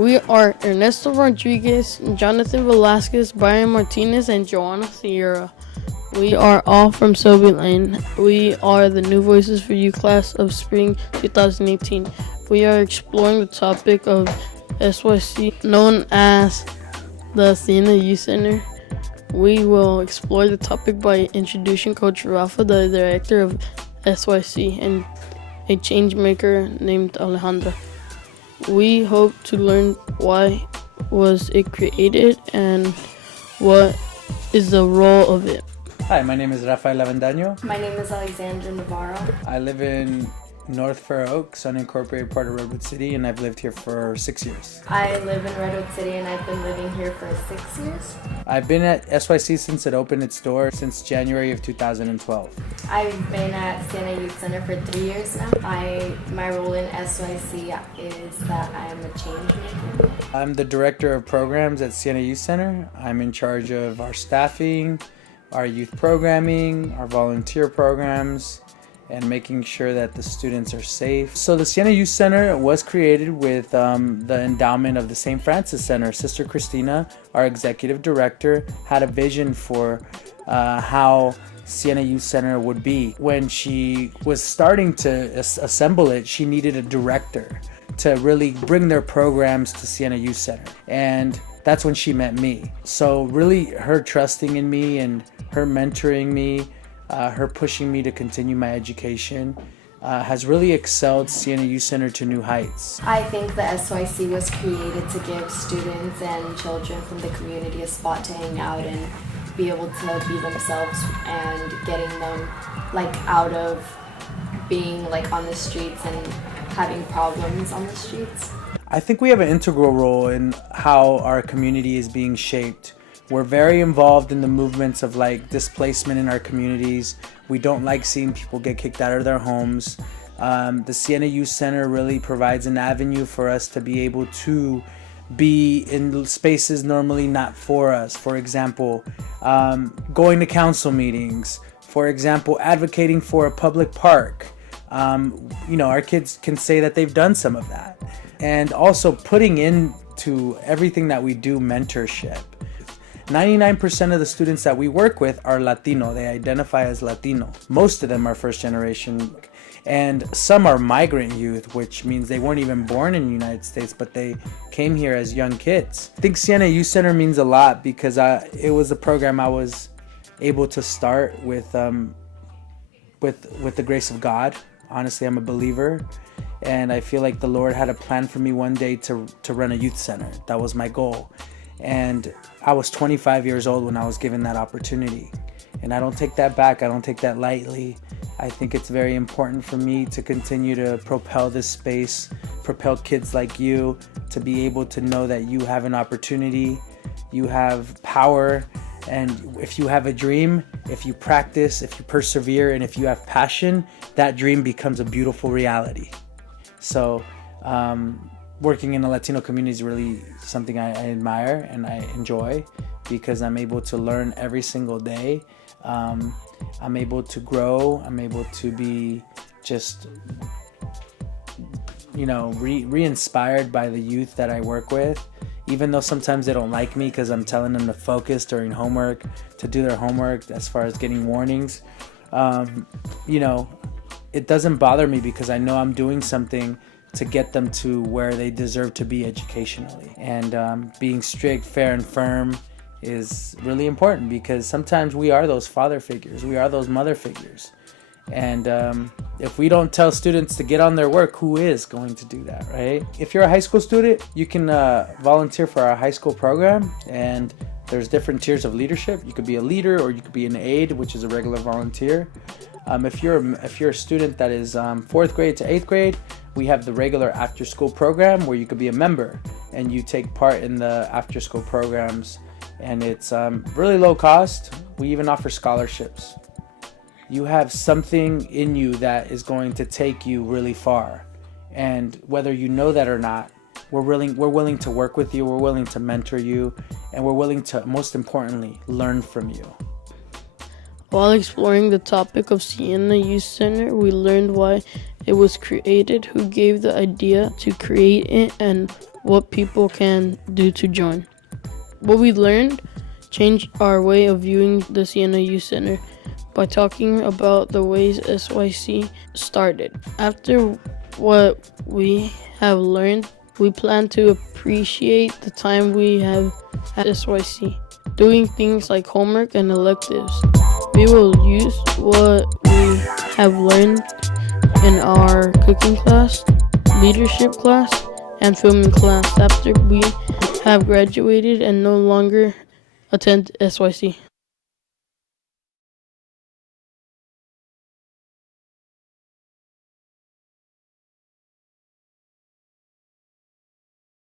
We are Ernesto Rodriguez, Jonathan Velasquez, Brian Martinez, and Joanna Sierra. We are all from Sylvie Lane. We are the new voices for you class of spring 2018. We are exploring the topic of SYC, known as the Siena Youth Center. We will explore the topic by introducing Coach Rafa, the director of SYC, and a change maker named Alejandra. We hope to learn why was it created and what is the role of it. Hi, my name is Rafael Avendaño. My name is Alexandra Navarro. I live in North Fair Oaks, unincorporated part of Redwood City, and I've lived here for 6 years. I live in Redwood City and I've been living here for 6 years. I've been at SYC since it opened its door since January of 2012. I've been at Siena Youth Center for 3 years now. My role in SYC is that I'm a change maker. I'm the director of programs at Siena Youth Center. I'm in charge of our staffing, our youth programming, our volunteer programs, and making sure that the students are safe. So the Siena Youth Center was created with the endowment of the St. Francis Center. Sister Christina, our executive director, had a vision for how Siena Youth Center would be. When she was starting to assemble it, she needed a director to really bring their programs to Siena Youth Center. And that's when she met me. So really her trusting in me and her mentoring me, her pushing me to continue my education has really excelled Siena Youth Center to new heights. I think the SYC was created to give students and children from the community a spot to hang out and be able to be themselves, and getting them out of being on the streets and having problems on the streets. I think we have an integral role in how our community is being shaped. We're very involved in the movements of displacement in our communities. We don't like seeing people get kicked out of their homes. The Siena Youth Center really provides an avenue for us to be able to be in spaces normally not for us. For example, going to council meetings. For example, advocating for a public park. Our kids can say that they've done some of that. And also putting into everything that we do mentorship. 99% of the students that we work with are Latino. They identify as Latino. Most of them are first generation, and some are migrant youth, which means they weren't even born in the United States, but they came here as young kids. I think Siena Youth Center means a lot because it was a program I was able to start with the grace of God. Honestly, I'm a believer, and I feel like the Lord had a plan for me one day to run a youth center. That was my goal. And I was 25 years old when I was given that opportunity. And I don't take that back. I don't take that lightly. I think it's very important for me to continue to propel this space, propel kids like you to be able to know that you have an opportunity, you have power, and if you have a dream, if you practice, if you persevere, and if you have passion, that dream becomes a beautiful reality. So, working in the Latino community is really something I admire and I enjoy because I'm able to learn every single day. I'm able to grow. I'm able to be just, re-inspired by the youth that I work with, even though sometimes they don't like me because I'm telling them to focus during homework, to do their homework as far as getting warnings. It doesn't bother me because I know I'm doing something to get them to where they deserve to be educationally. And being strict, fair, and firm is really important because sometimes we are those father figures, we are those mother figures. And if we don't tell students to get on their work, who is going to do that, right? If you're a high school student, you can volunteer for our high school program, and there's different tiers of leadership. You could be a leader or you could be an aide, which is a regular volunteer. If you're a student that is 4th grade to 8th grade, we have the regular after school program where you could be a member and you take part in the after school programs, and it's really low cost. We even offer scholarships. You have something in you that is going to take you really far, and whether you know that or not, we're willing to work with you, we're willing to mentor you, and we're willing to, most importantly, learn from you. While exploring the topic of Siena Youth Center, we learned why it was created, who gave the idea to create it, and what people can do to join. What we learned changed our way of viewing the Siena Youth Center by talking about the ways SYC started. After what we have learned, we plan to appreciate the time we have at SYC, doing things like homework and electives. We will use what we have learned in our cooking class, leadership class, and filming class after we have graduated and no longer attend SYC.